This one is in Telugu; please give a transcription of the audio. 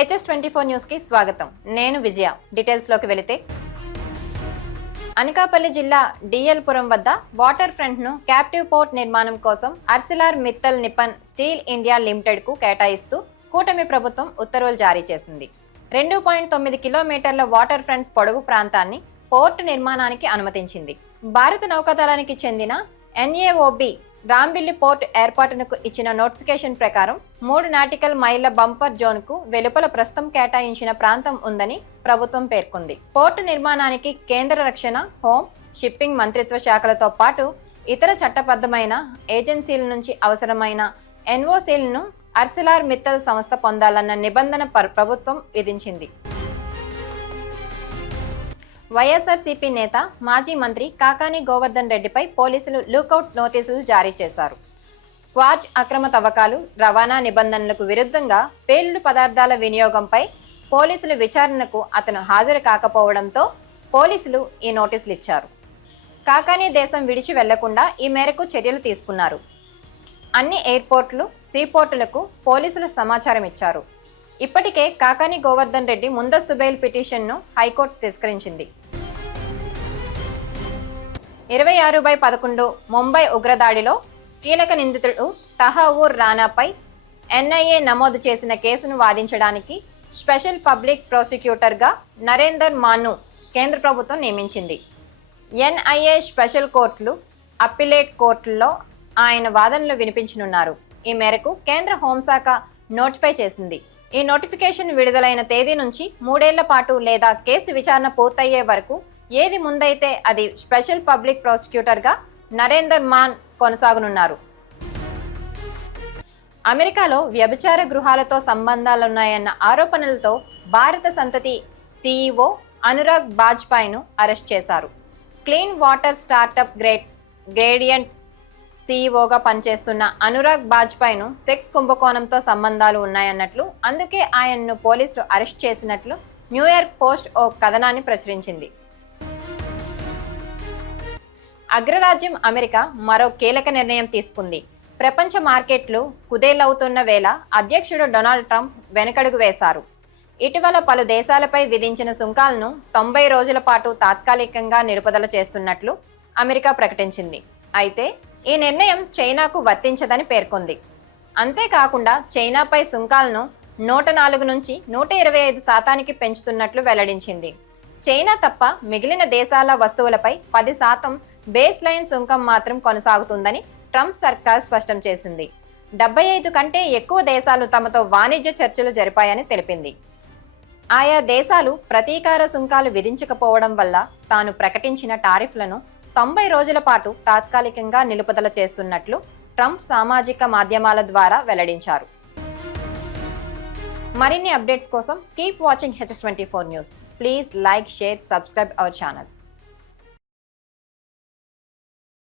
HS24 న్యూస్ కి స్వాగతం. నేను విజయ. డీటెయిల్స్ లోకి వెళితే అనకాపల్లి జిల్లా డిఎల్పురం వద్ద వాటర్ ఫ్రంట్ ను క్యాప్టివ్ పోర్ట్ నిర్మాణం కోసం Arcelor Mittal Nippon Steel India Limited కు కేటాయిస్తూ కూటమి ప్రభుత్వం ఉత్తర్వులు జారీ చేసింది. 2.9 కిలోమీటర్ల వాటర్ ఫ్రంట్ పొడవు ప్రాంతాన్ని పోర్టు నిర్మాణానికి అనుమతించింది. భారత నౌకాదళానికి చెందిన NAOB రాంబిల్లి పోర్ట్ ఏర్పాటునకు ఇచ్చిన నోటిఫికేషన్ ప్రకారం 3 నాటికల్ మైళ్ల బంఫర్ జోన్ కు వెలుపల ప్రస్తుతం కేటాయించిన ప్రాంతం ఉందని ప్రభుత్వం పేర్కొంది. పోర్టు నిర్మాణానికి కేంద్ర రక్షణ, హోం, షిప్పింగ్ మంత్రిత్వ శాఖలతో పాటు ఇతర చట్టబద్ధమైన ఏజెన్సీల నుంచి అవసరమైన NOCలను అర్సిలార్ మిత్తల్ సంస్థ పొందాలన్న నిబంధన ప్రభుత్వం విధించింది. వైఎస్ఆర్సీపీ నేత, మాజీ మంత్రి కాకాని గోవర్ధన్ రెడ్డిపై పోలీసులు లుకౌట్ నోటీసులు జారీ చేశారు. క్వాజ్ అక్రమ తవ్వకాలు, రవాణా నిబంధనలకు విరుద్ధంగా పేలుడు పదార్థాల వినియోగంపై పోలీసులు విచారణకు అతను హాజరు కాకపోవడంతో పోలీసులు ఈ నోటీసులు ఇచ్చారు. కాకాని దేశం విడిచి వెళ్లకుండా ఈ మేరకు చర్యలు తీసుకున్నారు. అన్ని ఎయిర్పోర్టులు, సీపోర్టులకు పోలీసులు సమాచారం ఇచ్చారు. ఇప్పటికే కాకాని గోవర్ధన్ రెడ్డి ముందస్తు బెయిల్ పిటిషన్ను హైకోర్టు తిరస్కరించింది. 26/11 ముంబై ఉగ్రదాడిలో కీలక నిందితుడు తహవూర్ రానాపై NIA నమోదు చేసిన కేసును వాదించడానికి స్పెషల్ పబ్లిక్ ప్రాసిక్యూటర్గా నరేందర్ మాన్ను కేంద్ర ప్రభుత్వం నియమించింది. NIA స్పెషల్ కోర్టులు, అప్పిలేట్ కోర్టుల్లో ఆయన వాదనలు వినిపించనున్నారు. ఈ మేరకు కేంద్ర హోంశాఖ నోటిఫై చేసింది. ఈ నోటిఫికేషన్ విడుదలైన తేదీ నుంచి 3 ఏళ్ల పాటు లేదా కేసు విచారణ పూర్తయ్యే వరకు ఏది ముందైతే అది స్పెషల్ పబ్లిక్ ప్రాసిక్యూటర్గా నరేందర్ మాన్ కొనసాగనున్నారు. అమెరికాలో వ్యభిచార గృహాలతో సంబంధాలున్నాయన్న ఆరోపణలతో భారత సంతతి CEO అనురాగ్ బాజ్పాయ్ను అరెస్ట్ చేశారు. క్లీన్ వాటర్ స్టార్టప్ గ్రేడియంట్ CEOగా పనిచేస్తున్న అనురాగ్ బాజ్పాయ్ను సెక్స్ కుంభకోణంతో సంబంధాలు ఉన్నాయన్నట్లు, అందుకే ఆయన్ను పోలీసులు అరెస్ట్ చేసినట్లు న్యూయార్క్ పోస్ట్ ఓ కథనాన్ని ప్రచురించింది. అగ్రరాజ్యం అమెరికా మరో కీలక నిర్ణయం తీసుకుంది. ప్రపంచ మార్కెట్లు కుదేలవుతున్న వేళ అధ్యక్షుడు డొనాల్డ్ ట్రంప్ వెనకడుగు వేశారు. ఇటీవల పలు దేశాలపై విధించిన సుంకాలను 90 రోజుల పాటు తాత్కాలికంగా నిలుపుదల చేస్తున్నట్లు అమెరికా ప్రకటించింది. అయితే ఈ నిర్ణయం చైనాకు వర్తించదని పేర్కొంది. అంతేకాకుండా చైనాపై సుంకాలను 104 నుంచి 125% పెంచుతున్నట్లు వెల్లడించింది. చైనా తప్ప మిగిలిన దేశాల వస్తువులపై 10% బేస్ లైన్ సుంకం మాత్రం కొనసాగుతుందని ట్రంప్ సర్కార్ స్పష్టం చేసింది. 75 కంటే ఎక్కువ దేశాలు తమతో వాణిజ్య చర్చలు జరిపాయని తెలిపింది. ఆయా దేశాలు ప్రతీకార సుంకాలు విధించకపోవడం వల్ల తాను ప్రకటించిన టారిఫ్లను 90 రోజుల పాటు తాత్కాలికంగా నిలుపుదల చేస్తున్నట్లు ట్రంప్ సామాజిక మాధ్యమాల ద్వారా వెల్లడించారు. మరిన్ని అప్డేట్స్ కోసం keep watching HS24 news. Please like, share, subscribe our channel.